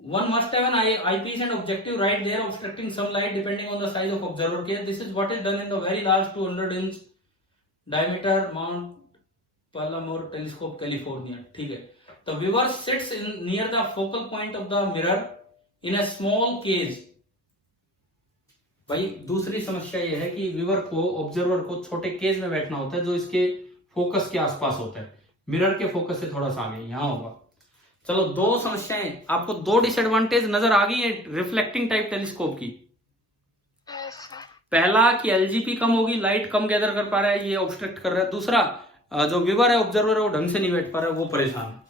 one must have an eyepiece and objective right there obstructing some light depending on the size of observer case. This is what is done in the very large 200 inch diameter Mount Palomar telescope, California. ठीक है, the viewer sits in near the focal point of the mirror in a small cage. भाई दूसरी समस्या यह है कि viewer को, observer को छोटे केज में बैठना होता है जो इसके फोकस के आसपास होता है, मिरर के फोकस से थोड़ा सा आगे यहां होगा। चलो दो समस्याएं, आपको दो डिसएडवांटेज नजर आ गई है रिफ्लेक्टिंग टाइप टेलीस्कोप की। पहला कि एलजीपी कम होगी, लाइट कम गैदर कर पा रहा है, ये ऑब्स्ट्रक्ट कर रहा है। दूसरा, जो व्यूअर है, ऑब्जर्वर है, वो ढंग से नहीं बैठ पा रहा है, वो परेशान है।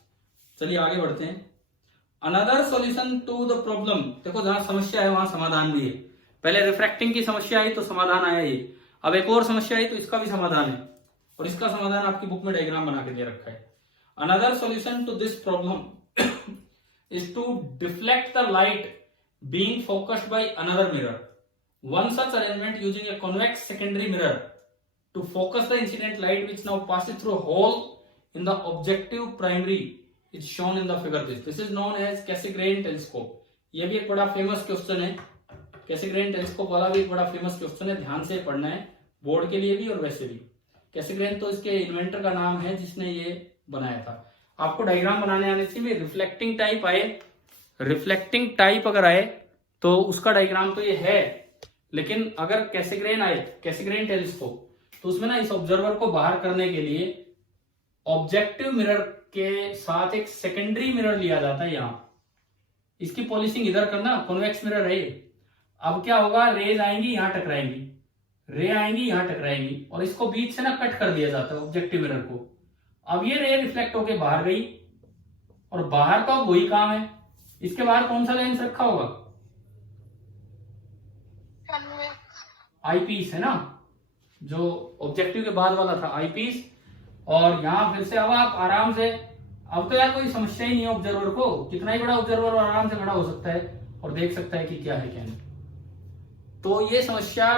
चलिए आगे बढ़ते हैं। Another solution to the problem, देखो जहां समस्या है वहां समाधान भी है। पहले रिफ्रैक्टिंग की समस्या आई तो समाधान आया ये, अब एक और समस्या आई तो इसका भी समाधान है, और इसका समाधान आपकी बुक में डायग्राम बना के दे रखा है। Another solution to this problem is to deflect the light being focused by another mirror. One such arrangement using a convex secondary mirror to focus the incident light which now passes through a hole in the objective primary is shown in the figure. This is known as Cassegrain telescope. ये भी एक बड़ा famous question है, कैसेग्रेन telescope वाला भी एक बड़ा famous question है, ध्यान से पढ़ना है, बोर्ड के लिए भी और वैसे भी। कैसेग्रेन तो इसके इन्वेंटर का नाम है जिसने ये बनाया था। आपको डायग्राम बनाने आने चाहिए। रिफ्लेक्टिंग टाइप आए, रिफ्लेक्टिंग टाइप अगर आए तो उसका डायग्राम तो ये है, लेकिन अगर कैसेग्रेन आए, कैसेग्रेन टेलीस्कोप, तो उसमें ना इस ऑब्जर्वर को बाहर करने के लिए ऑब्जेक्टिव मिरर के साथ एक सेकेंडरी मिरर लिया जाता है। यहां इसकी पॉलिशिंग इधर करना, कॉन्वेक्स मिरर है। अब क्या होगा, रेज आएंगी यहां टकराएंगी, रे आएंगी यहां टकराएंगी, और इसको बीच से ना कट कर दिया जाता है ऑब्जेक्टिव मिरर को। अब ये रे रिफ्लेक्ट होके बाहर गई, और बाहर का वही काम है। इसके बाहर कौन सा लेंस रखा होगा, आईपीस है ना, जो ऑब्जेक्टिव के बाद वाला था आईपीस। और यहां फिर से अब आप आराम से, अब तो यार कोई समस्या ही नहीं है ऑब्जर्वर को, कितना ही बड़ा ऑब्जर्वर आराम से खड़ा हो सकता है और देख सकता है कि क्या है क्या नहीं। तो ये समस्या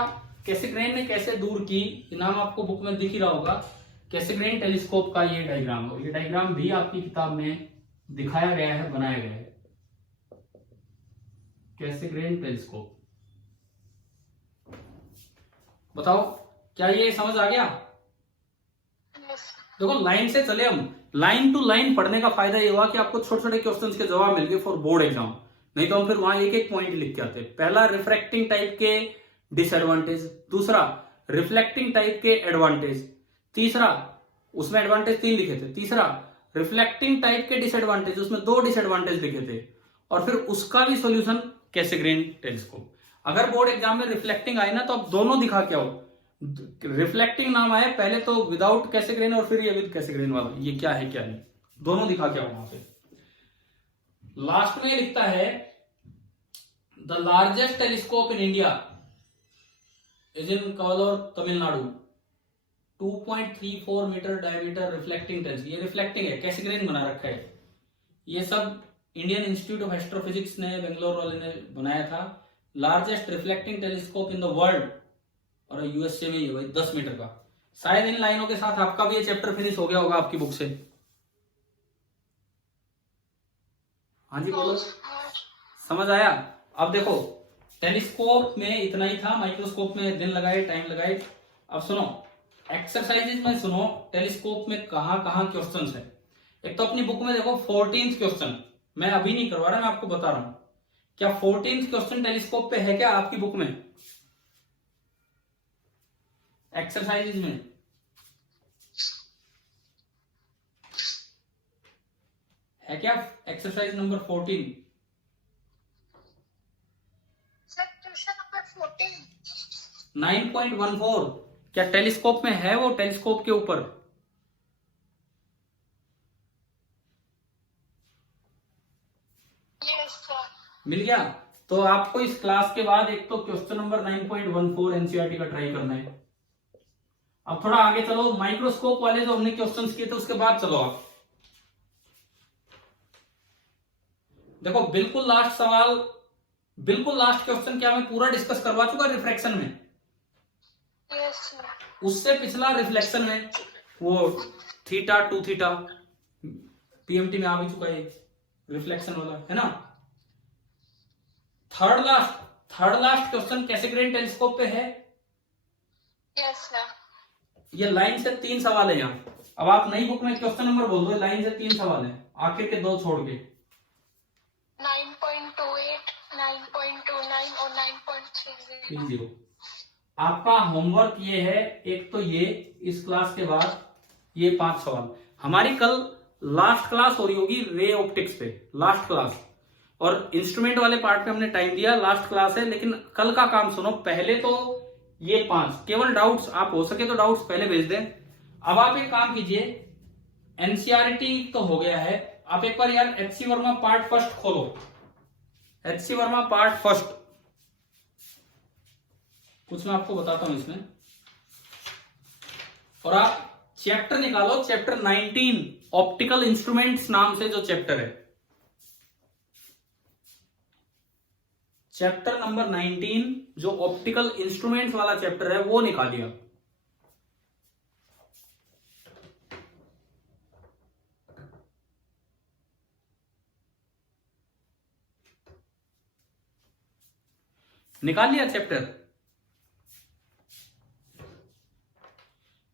कैसेग्रेन ने कैसे दूर की, नाम आपको बुक में दिख ही रहा होगा, कैसेग्रेन टेलीस्कोप का ये डायग्राम है। ये डायग्राम भी आपकी किताब में दिखाया गया है, बनाया गया है, कैसेग्रेन टेलीस्कोप। बताओ क्या ये समझ आ गया? देखो लाइन से चले हम, लाइन टू लाइन पढ़ने का फायदा ये हुआ कि आपको छोटे छोटे क्वेश्चंस के जवाब मिल गए फॉर बोर्ड एग्जाम, नहीं तो हम फिर वहां एक एक पॉइंट लिख के आते। पहला रिफ्रैक्टिंग टाइप के डिसएडवांटेज, दूसरा रिफ्लेक्टिंग टाइप के एडवांटेज, तीसरा, उसमें एडवांटेज 3 लिखे थे, तीसरा रिफ्लेक्टिंग टाइप के डिसएडवांटेज, उसमें 2 डिसएडवांटेज लिखे थे, और फिर उसका भी सॉल्यूशन कैसेग्रेन टेलीस्कोप। अगर बोर्ड एग्जाम में रिफ्लेक्टिंग आए ना तो आप दोनों दिखा के आओ। रिफ्लेक्टिंग नाम आए पहले तो विदाउट कैसेग्रेन और फिर ये विद कैसेग्रेन वाला, ये क्या है क्या नहीं, दोनों दिखा के आओ वहां पे। लास्ट में लिखता है the largest telescope in India is in Kavalur Tamil Nadu, 2.34 metre diameter reflecting telescope. ये रिफ्लेक्टिंग है, कैसेग्रेन बना रखा है। ये सब इंडियन इंस्टीट्यूट ऑफ एस्ट्रोफिजिक्स ने, बेंगलोर वाले ने बनाया था। Largest reflecting telescope in the world, और यूएसए में ये 10 मीटर का। शायद इन लाइनों के साथ आपका भी ये चैप्टर फिनिश हो गया होगा आपकी बुक से। हाँ जी बोलो, समझ आया? अब देखो टेलीस्कोप में इतना ही था, माइक्रोस्कोप में दिन लगाए, टाइम लगाए। अब सुनो एक्सरसाइजेज में, सुनो टेलीस्कोप में कहां कहां क्वेश्चंस है। एक तो अपनी बुक में देखो 14th क्वेश्चन, मैं अभी नहीं करवा रहा, मैं आपको बता रहा हूं। क्या 14th क्वेश्चन टेलीस्कोप पे है क्या आपकी बुक में एक्सरसाइजेज में? है क्या exercise number 14? Sir question number 14। 9.14 क्या टेलीस्कोप में है? वो टेलीस्कोप के ऊपर यस सर। मिल गया। तो आपको इस क्लास के बाद एक तो क्वेश्चन नंबर 9.14 एनसीईआरटी का ट्राई करना है। अब थोड़ा आगे चलो, माइक्रोस्कोप वाले जो हमने क्वेश्चंस किए थे उसके बाद चलो आप देखो, बिल्कुल लास्ट सवाल, बिल्कुल लास्ट क्वेश्चन क्या मैं पूरा डिस्कस करवा चुका रिफ्रैक्शन में? Yes sir. उससे पिछला रिफ्लेक्शन में वो थीटा टू थीटा पीएमटी में आ भी चुका है, रिफ्लेक्शन वाला है ना। थर्ड लास्ट क्वेश्चन कैसेग्रेन टेलीस्कोप पे है। Yes sir. ये लाइन से 3 सवाल है यहाँ। अब आप नई बुक में क्वेश्चन नंबर बोल दो, लाइन से 3 सवाल है, आखिर के 2 छोड़ के। 9.28, 9.29 और 9.30। आपका होमवर्क ये है, एक तो ये इस क्लास के बाद ये 5 सवाल। हमारी कल लास्ट क्लास हो रही होगी रे ऑप्टिक्स पे, लास्ट क्लास, और इंस्ट्रूमेंट वाले पार्ट पे हमने टाइम दिया, लास्ट क्लास है। लेकिन कल का काम सुनो, पहले तो ये 5 केवल डाउट्स, आप हो सके तो डाउट्स पहले भेज दें। अब आप एक काम कीजिए, एनसीईआरटी तो हो गया है, आप एक बार यार एचसी वर्मा पार्ट फर्स्ट खोलो, एचसी वर्मा पार्ट फर्स्ट। कुछ मैं आपको बताता हूं इसमें, और आप चैप्टर निकालो, चैप्टर 19 ऑप्टिकल इंस्ट्रूमेंट्स नाम से जो चैप्टर है, चैप्टर नंबर 19 जो ऑप्टिकल इंस्ट्रूमेंट्स वाला चैप्टर है वो निकालिए। निकाल लिया चैप्टर?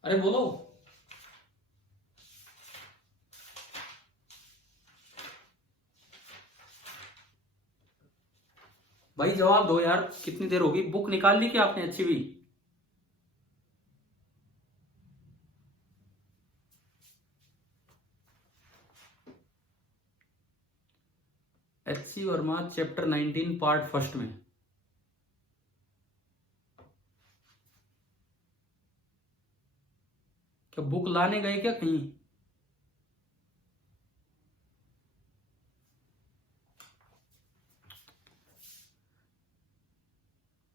अरे बोलो। भाई जवाब दो यार, कितनी देर होगी? बुक निकाल ली क्या आपने अच्छी भी? HC Verma chapter 19 part first में। क्या बुक लाने गए क्या कहीं?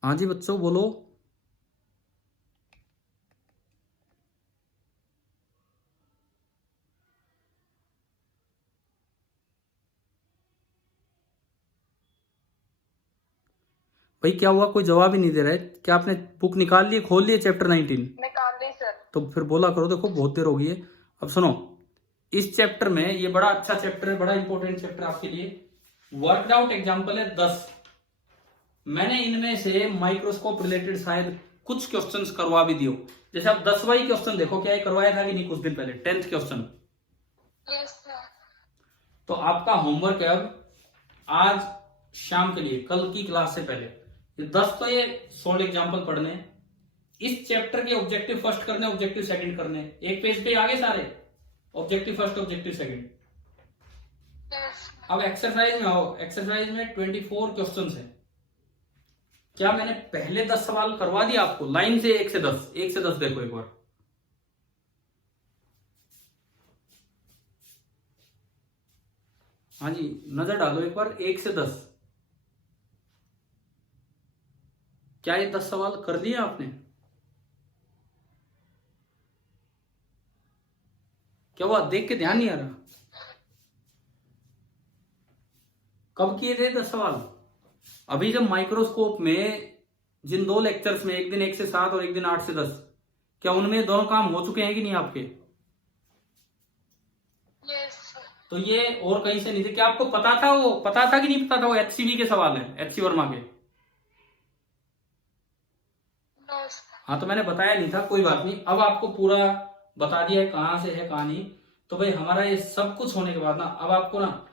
हाँ जी बच्चों बोलो। भाई क्या हुआ, कोई जवाब ही नहीं दे रहा है? क्या आपने बुक निकाल ली, खोल लिए चैप्टर 19? निकाल ली सर। तो फिर बोला करो, देखो बहुत देर हो गई है। अब सुनो, इस चैप्टर में, ये बड़ा अच्छा चैप्टर है, बड़ा इंपॉर्टेंट चैप्टर आपके लिए। वर्कड आउट एग्जाम्पल है 10। मैंने इनमें से माइक्रोस्कोप रिलेटेड शायद कुछ क्वेश्चंस करवा भी दियो। जैसे आप 10वां क्वेश्चन देखो, क्या ये करवाया था कि नहीं कुछ दिन पहले, 10th क्वेश्चन। Yes sir. तो आपका होमवर्क है अब आज शाम के लिए, कल की क्लास से पहले, ये 10 तो ये 16 एग्जाम्पल पढ़ने, इस चैप्टर के ऑब्जेक्टिव फर्स्ट करने, ऑब्जेक्टिव सेकंड करने, एक पेज पे आगे सारे objective first, objective second. Yes. अब एक्सरसाइज में आओ, एक्सरसाइज में 24 क्वेश्चंस है। क्या मैंने पहले 10 सवाल करवा दिया आपको लाइन से 1 से 10? 1 से 10 देखो एक बार। हाँ जी नजर डालो एक बार, 1 से 10। क्या ये 10 सवाल कर दिए आपने? क्या हुआ, देख के ध्यान नहीं आ रहा? कब किए थे 10 सवाल? अभी जब माइक्रोस्कोप में जिन 2 लेक्चर्स में, एक दिन 1 से 7 और एक दिन 8 से 10, क्या उनमें दोनों काम हो चुके हैं कि नहीं आपके? यस। तो ये और कहीं से नहीं थे? क्या आपको पता था, वो पता था कि नहीं पता था वो एचसीवी के सवाल हैं, एचसी वर्मा के? हाँ तो मैंने बताया नहीं था, कोई बात नहीं, अब आपको पूरा बता दिया है कहां से है कहां नहीं। तो भाई हमारा ये सब कुछ होने के बाद ना, अब आपको ना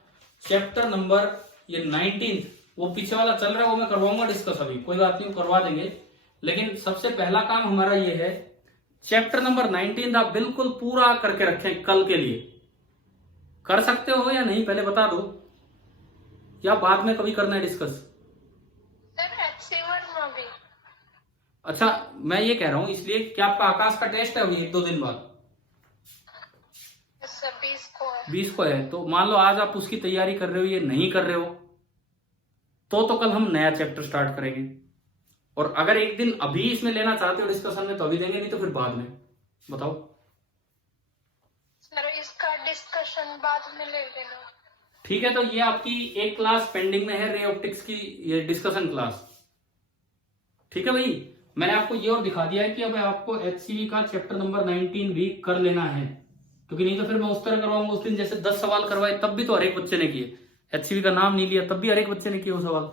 चैप्टर नंबर ये 19 वो पीछे वाला चल रहा है, वो मैं करवाऊंगा डिस्कस, अभी कोई बात नहीं करवा देंगे। लेकिन सबसे पहला काम हमारा ये है, चैप्टर नंबर 19 आप बिल्कुल पूरा करके रखें कल के लिए। कर सकते हो या नहीं पहले बता दो, या बाद में कभी करना है डिस्कस? सर HC1 में भी। अच्छा मैं ये कह रहा हूं इसलिए कि आपका आकाश का टेस्ट है अभी 1-2 दिन बाद, सर 20 को है। 20 को है। तो मान लो आज आप उसकी तैयारी कर रहे हो, ये नहीं कर रहे हो, तो कल हम नया चैप्टर स्टार्ट करेंगे। और अगर एक दिन अभी इसमें लेना चाहते हो डिस्कशन में तो अभी देंगे, नहीं तो फिर बाद में। बताओ। सर इसका डिस्कशन बाद में ले लेना। ठीक है, तो ये आपकी एक क्लास पेंडिंग में है, रे ऑप्टिक्स की ये डिस्कशन क्लास। ठीक है भाई, मैंने आपको ये और दिखा दिया है कि अब आपको HCV का चैप्टर नंबर 19 भी कर लेना है, क्योंकि नहीं तो फिर मैं उस तरह करवाऊंगा उस दिन जैसे 10 सवाल करवाए तब भी तो हर एक बच्चे ने किए, HCV का नाम नहीं लिया तब भी हर एक बच्चे ने किए वो सवाल।